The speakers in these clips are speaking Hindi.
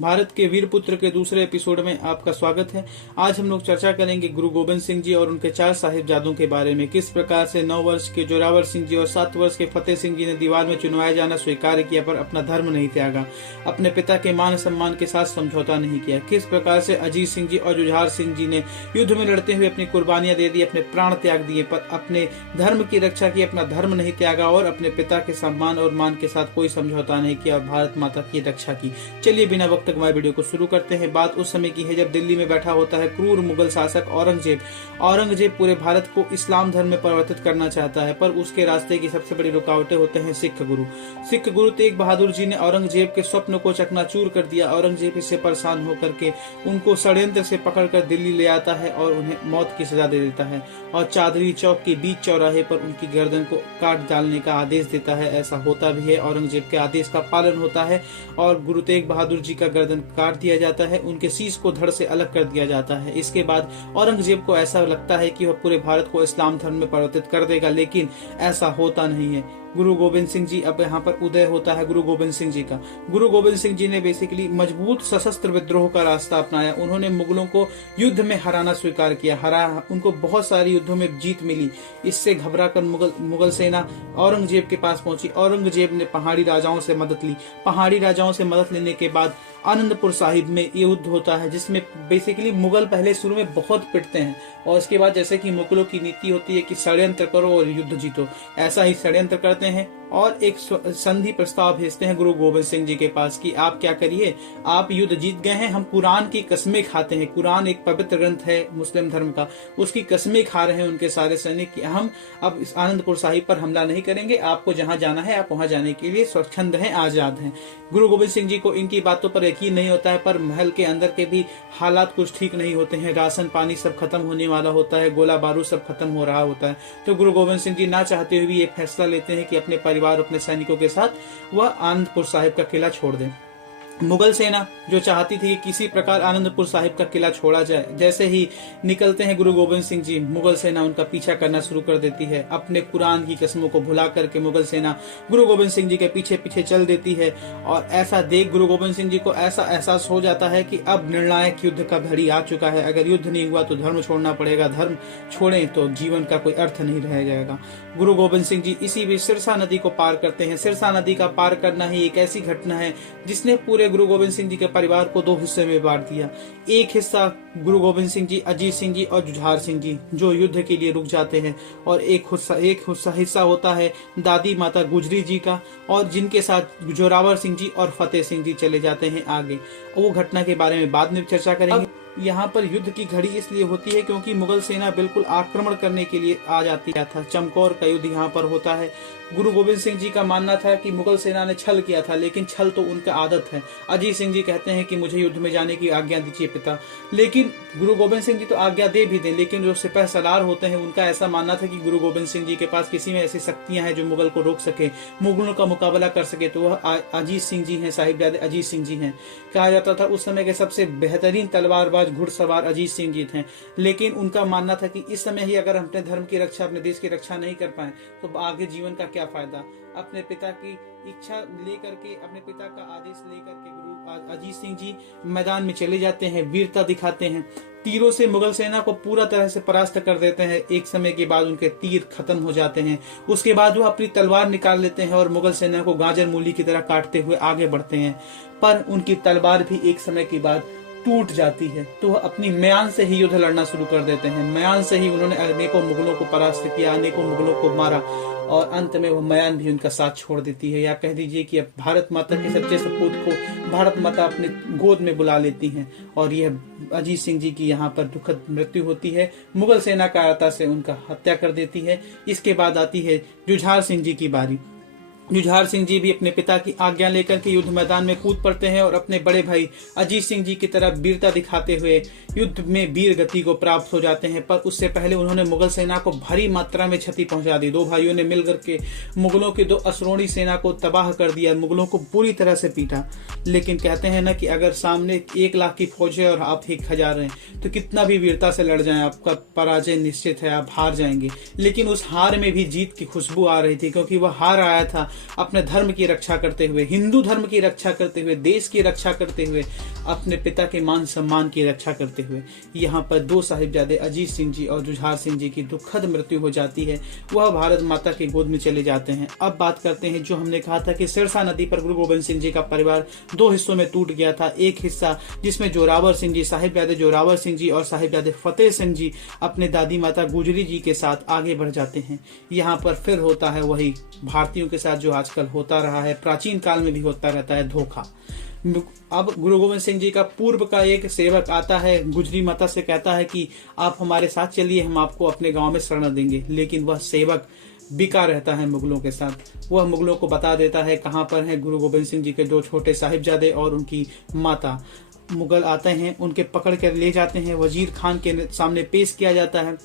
भारत के वीर पुत्र के दूसरे एपिसोड में आपका स्वागत है। आज हम लोग चर्चा करेंगे गुरु गोविंद सिंह जी और उनके 4 साहिबजादों के बारे में। किस प्रकार से 9 वर्ष के जोरावर सिंह जी और 7 वर्ष के फतेह सिंह जी ने दीवार में चुनवाया जाना स्वीकार किया पर अपना धर्म नहीं त्यागा, अपने पिता के मान सम्मान के साथ समझौता नहीं किया। किस प्रकार से अजीत सिंह जी और जुझार सिंह जी ने युद्ध में लड़ते हुए अपनी कुर्बानियां दे दी, अपने प्राण त्याग दिए पर अपने धर्म की रक्षा की, अपना धर्म नहीं त्यागा और अपने पिता के सम्मान और मान के साथ कोई समझौता नहीं किया और भारत माता की रक्षा की। चलिए बिना वक्त गवाए वीडियो को शुरू करते हैं। बात उस समय की है जब दिल्ली में बैठा होता है क्रूर मुगल शासक औरंगजेब पूरे भारत को इस्लाम धर्म में परिवर्तित करना चाहता है, पर उसके रास्ते की सबसे बड़ी रुकावटें होते हैं सिख गुरु तेग बहादुर जी ने औरंगजेब के स्वप्न को चकनाचूर कर दिया। औरंगजेब इससे परेशान होकर के उनको षड्यंत्र से पकड़कर दिल्ली ले आता है और उन्हें मौत की सजा दे देता है और चादरी चौक के बीच चौराहे पर उनकी गर्दन को काट डालने का आदेश देता है। ऐसा होता भी है, औरंगजेब के आदेश का पालन होता है और गुरु तेग बहादुर जी का गर्दन काट दिया जाता है, उनके शीश को धड़ से अलग कर दिया जाता है। इसके बाद औरंगजेब को ऐसा लगता है कि वह पूरे भारत को इस्लाम धर्म में परिवर्तित कर देगा, लेकिन ऐसा होता नहीं है। गुरु गोविंद सिंह जी अब यहाँ पर उदय होता है गुरु गोविंद सिंह जी का। गुरु गोविंद सिंह जी ने बेसिकली मजबूत सशस्त्र विद्रोह का रास्ता अपनाया। उन्होंने मुगलों को युद्ध में हराना स्वीकार किया, उनको बहुत सारी युद्धों में जीत मिली। इससे घबराकर मुगल सेना औरंगजेब के पास पहुंची। औरंगजेब ने पहाड़ी राजाओं से मदद ली। पहाड़ी राजाओं से मदद लेने के बाद आनंदपुर साहिब में युद्ध होता है, जिसमें बेसिकली मुगल पहले शुरू में बहुत पिटते हैं और इसके बाद जैसे कि मुगलों की नीति होती है कि षड्यंत्र करो और युद्ध जीतो, ऐसा ही षड्यंत्र करते हैं और एक संधि प्रस्ताव भेजते हैं गुरु गोविंद सिंह जी के पास कि आप क्या करिए, आप युद्ध जीत गए हैं, हम कुरान की कसमें खाते हैं। कुरान एक पवित्र ग्रंथ है मुस्लिम धर्म का, उसकी कसमें खा रहे हैं उनके सारे सैनिक कि हम अब इस आनंदपुर साहिब पर हमला नहीं करेंगे, आपको जहां जाना है आप वहां जाने के लिए स्वच्छंद हैं, आजाद हैं। गुरु गोविंद सिंह जी को इनकी बातों पर यकीन नहीं होता है, पर महल के अंदर के भी हालात कुछ ठीक नहीं होते हैं। राशन पानी सब खत्म होने वाला होता है, गोला बारूद सब खत्म हो रहा होता है। तो गुरु गोविंद सिंह जी ना चाहते हुए ये फैसला लेते हैं कि अपने परिवार अपने सैनिकों के साथ वह आनंदपुर साहिब का किला छोड़ दें। मुगल सेना जो चाहती थी कि किसी प्रकार आनंदपुर साहिब का किला छोड़ा जाए, जैसे ही निकलते हैं गुरु गोविंद सिंह जी, मुगल सेना उनका पीछा करना शुरू कर देती है। अपने कुरान की कसमों को भुला करके मुगल सेना गुरु गोविंद सिंह जी के पीछे पीछे चल देती है और ऐसा देख गुरु गोविंद सिंह जी को ऐसा एहसास हो जाता है कि अब निर्णायक युद्ध का घड़ी आ चुका है। अगर युद्ध नहीं हुआ तो धर्म छोड़ना पड़ेगा, धर्म छोड़ें तो जीवन का कोई अर्थ नहीं रह जाएगा। गुरु गोविंद सिंह जी इसी बीच सिरसा नदी को पार करते हैं। सिरसा नदी का पार करना ही एक ऐसी घटना है जिसने पूरे गुरु गोविंद सिंह जी के परिवार को 2 हिस्से में बांट दिया। एक हिस्सा गुरु गोविंद सिंह जी, अजीत सिंह जी और जुझार सिंह जी जो युद्ध के लिए रुक जाते हैं और एक हिस्सा होता है दादी माता गुजरी जी का और जिनके साथ जोरावर सिंह जी और फतेह सिंह जी चले जाते हैं आगे। वो घटना के बारे में बाद में चर्चा करेंगे। यहाँ पर युद्ध की घड़ी इसलिए होती है क्योंकि मुगल सेना बिल्कुल आक्रमण करने के लिए आ जाती था। चमकौर का युद्ध यहाँ पर होता है। गुरु गोविंद सिंह जी का मानना था कि मुगल सेना ने छल किया था, लेकिन छल तो उनका आदत है। अजीत सिंह जी कहते हैं कि मुझे युद्ध में जाने की आज्ञा दीजिए पिता, लेकिन गुरु गोविंद सिंह जी तो आज्ञा दे भी दें, लेकिन जो सिपह सलार होते हैं उनका ऐसा मानना था कि गुरु गोविंद सिंह जी के पास किसी में ऐसी शक्तियां हैं जो मुगल को रोक सके, मुगलों का मुकाबला कर सके, तो वह अजीत सिंह जी हैं, साहिबजादे अजीत सिंह जी हैं। कहा जाता था उस समय के सबसे बेहतरीन तलवारबाज घुड़सवार अजीत सिंह जी थे, लेकिन उनका मानना था कि इस समय ही अगर हम अपने धर्म की रक्षा, अपने देश की रक्षा नहीं कर पाए तो आगे जीवन का क्या फायदा। अपने पिता की इच्छा लेकर के, अपने पिता का आदेश लेकर के गुरु अजीत सिंह जी मैदान में चले जाते हैं, वीरता दिखाते हैं, तीरों से मुगल सेना को पूरा तरह से परास्त कर देते हैं। एक समय के बाद उनके तीर खत्म हो जाते हैं। उसके बाद वो अपनी तलवार निकाल लेते हैं और मुगल सेना को गाजर मूली की तरह काटते हुए आगे बढ़ते हैं, पर उनकी तलवार भी एक समय के बाद टूट जाती है। तो वह अपनी म्यान से ही युद्ध लड़ना शुरू कर देते हैं। म्यान से ही उन्होंने अनेकों मुगलों को परास्त किया, अनेकों मुगलों को मारा और अंत में वह म्यान भी उनका साथ छोड़ देती है। या कह दीजिए कि अब भारत माता के सच्चे सपूत को भारत माता अपने गोद में बुला लेती हैं और यह अजीत सिंह जी की यहाँ पर दुखद मृत्यु होती है। मुगल सेना का सहायता से उनका हत्या कर देती है। इसके बाद आती है जुझार सिंह जी की बारी। जुझार सिंह जी भी अपने पिता की आज्ञा लेकर के युद्ध मैदान में कूद पड़ते हैं और अपने बड़े भाई अजीत सिंह जी की तरह वीरता दिखाते हुए युद्ध में वीर गति को प्राप्त हो जाते हैं। पर उससे पहले उन्होंने मुगल सेना को भारी मात्रा में क्षति पहुंचा दी। 2 भाइयों ने मिलकर के मुगलों की 2 अश्रोणी सेना को तबाह कर दिया, मुगलों को पूरी तरह से पीटा। लेकिन कहते हैं ना कि अगर सामने 1 लाख की फौज है और आप 1000 हैं तो कितना भी वीरता से लड़ जाएं आपका पराजय निश्चित है, आप हार जाएंगे। लेकिन उस हार में भी जीत की खुशबू आ रही थी, क्योंकि वह हार आया था अपने धर्म की रक्षा करते हुए, हिंदू धर्म की रक्षा करते हुए, देश की रक्षा करते हुए, अपने पिता के मान सम्मान की रक्षा करते हुए यहाँ पर दो साहिबजादे अजीत सिंह जी और जुझार सिंह जी की दुखद मृत्यु हो जाती है। वह भारत माता की गोद में चले जाते हैं। अब बात करते हैं जो हमने कहा था कि सिरसा नदी पर गुरु गोविंद सिंह जी का परिवार दो हिस्सों में टूट गया था। एक हिस्सा जिसमें जोरावर सिंह जी, साहिबजादे जोरावर सिंह जी और साहिबजादे फतेह सिंह जी अपने दादी माता गुजरी जी के साथ आगे बढ़ जाते हैं। यहाँ पर फिर होता है वही भारतीयों के साथ जो आजकल होता रहा है, प्राचीन काल में भी होता रहता है, धोखा। अब गुरु गोविंद सिंह जी का पूर्व का एक सेवक आता है, गुजरी माता से कहता है कि आप हमारे साथ चलिए, हम आपको अपने गांव में शरण देंगे। लेकिन वह सेवक बिका रहता है मुगलों के साथ। वह मुगलों को बता देता है कहां पर है गुरु गोविंद सिंह जी के दो छोटे साहिबजादे और उनकी माता। मुगल आते हैं, उनके पकड़ कर ले जाते हैं, वजीर खान के सामने पेश किया जाता है।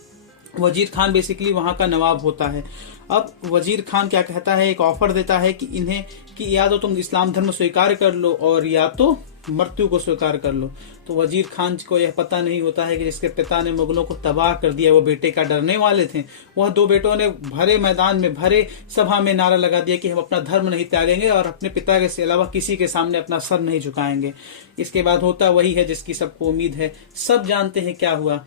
वजीर खान बेसिकली वहां का नवाब होता है। अब वजीर खान क्या कहता है, एक ऑफर देता है कि इन्हें कि या तो तुम इस्लाम धर्म स्वीकार कर लो और या तो मृत्यु को स्वीकार कर लो। तो वजीर खान को यह पता नहीं होता है कि जिसके पिता ने मुगलों को तबाह कर दिया, वो बेटे का डरने वाले थे। वह दो बेटों ने भरे मैदान में, भरे सभा में नारा लगा दिया कि हम अपना धर्म नहीं त्यागेंगे और अपने पिता के अलावा किसी के सामने अपना सर नहीं झुकाएंगे। इसके बाद होता वही है जिसकी सबको उम्मीद है। सब जानते हैं क्या हुआ।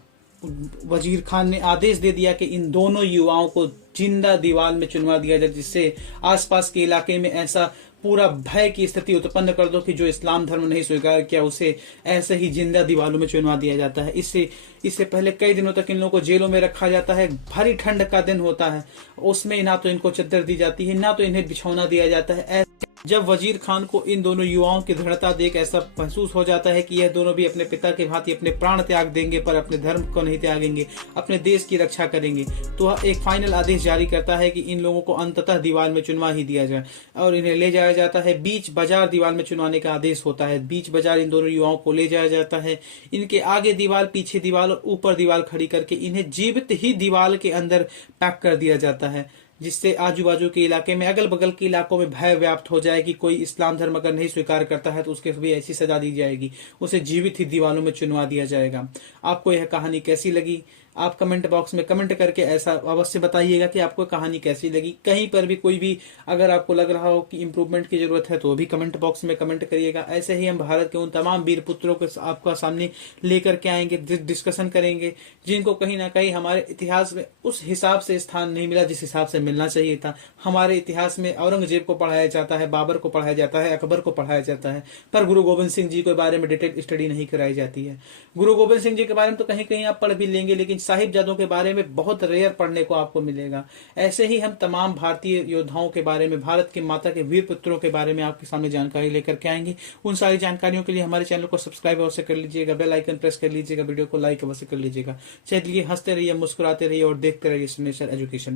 वजीर खान ने आदेश दे दिया कि इन दोनों युवाओं को जिंदा दीवार में चुनवा दिया जाए, जिससे आसपास के इलाके में ऐसा पूरा भय की स्थिति उत्पन्न कर दो कि जो इस्लाम धर्म नहीं स्वीकार किया उसे ऐसे ही जिंदा दीवारों में चुनवा दिया जाता है। इससे पहले कई दिनों तक इन लोगों को जेलों में रखा जाता है। भारी ठंड का दिन होता है, उसमें ना तो इनको चद्दर दी जाती है, ना तो इन्हें बिछौना दिया जाता है। जब वजीर खान को इन दोनों युवाओं की दृढ़ता देख ऐसा महसूस हो जाता है कि यह दोनों भी अपने पिता के भांति अपने प्राण त्याग देंगे पर अपने धर्म को नहीं त्यागेंगे, अपने देश की रक्षा करेंगे, तो वह एक फाइनल आदेश जारी करता है कि इन लोगों को अंततः दीवार में चुनवा ही दिया जाए और इन्हें ले जाया जाता है। बीच बाजार दीवार में चुनवाने का आदेश होता है। बीच बाजार इन दोनों युवाओं को ले जाया जाता है। इनके आगे दीवार, पीछे दीवार और ऊपर दीवार खड़ी करके इन्हें जीवित ही दीवार के अंदर पैक कर दिया जाता है, जिससे आजू बाजू के इलाके में, अगल बगल के इलाकों में भय व्याप्त हो जाए कि कोई इस्लाम धर्म अगर नहीं स्वीकार करता है तो उसके भी ऐसी सजा दी जाएगी, उसे जीवित ही दीवारों में चुनवा दिया जाएगा। आपको यह कहानी कैसी लगी? आप कमेंट बॉक्स में कमेंट करके ऐसा अवश्य बताइएगा कि आपको कहानी कैसी लगी। कहीं पर भी कोई भी अगर आपको लग रहा हो कि इम्प्रूवमेंट की जरूरत है तो भी कमेंट बॉक्स में कमेंट करिएगा। ऐसे ही हम भारत के उन तमाम वीर पुत्रों को आपका सामने लेकर के आएंगे, डिस्कशन करेंगे, जिनको कहीं ना कहीं हमारे इतिहास में उस हिसाब से स्थान नहीं मिला जिस हिसाब से मिलना चाहिए था। हमारे इतिहास में औरंगजेब को पढ़ाया जाता है, बाबर को पढ़ाया जाता है, अकबर को पढ़ाया जाता है, पर गुरु गोविंद सिंह जी के बारे में डिटेल स्टडी नहीं कराई जाती है। गुरु गोविंद सिंह जी के बारे में तो कहीं कहीं आप पढ़ भी लेंगे, लेकिन साहिबजादों के बारे में बहुत रेयर पढ़ने को आपको मिलेगा। ऐसे ही हम तमाम भारतीय योद्धाओं के बारे में, भारत की माता के वीर पुत्रों के बारे में आपके सामने जानकारी लेकर के आएंगे। उन सारी जानकारियों के लिए हमारे चैनल को सब्सक्राइब अवश्य कर लीजिएगा, बेल आइकन प्रेस कर लीजिएगा, वीडियो को लाइक अवश्य कर लीजिएगा। चलिए, हंसते रहिए, मुस्कुराते रहिए और देखते रहिए सिग्नेचर एजुकेशन।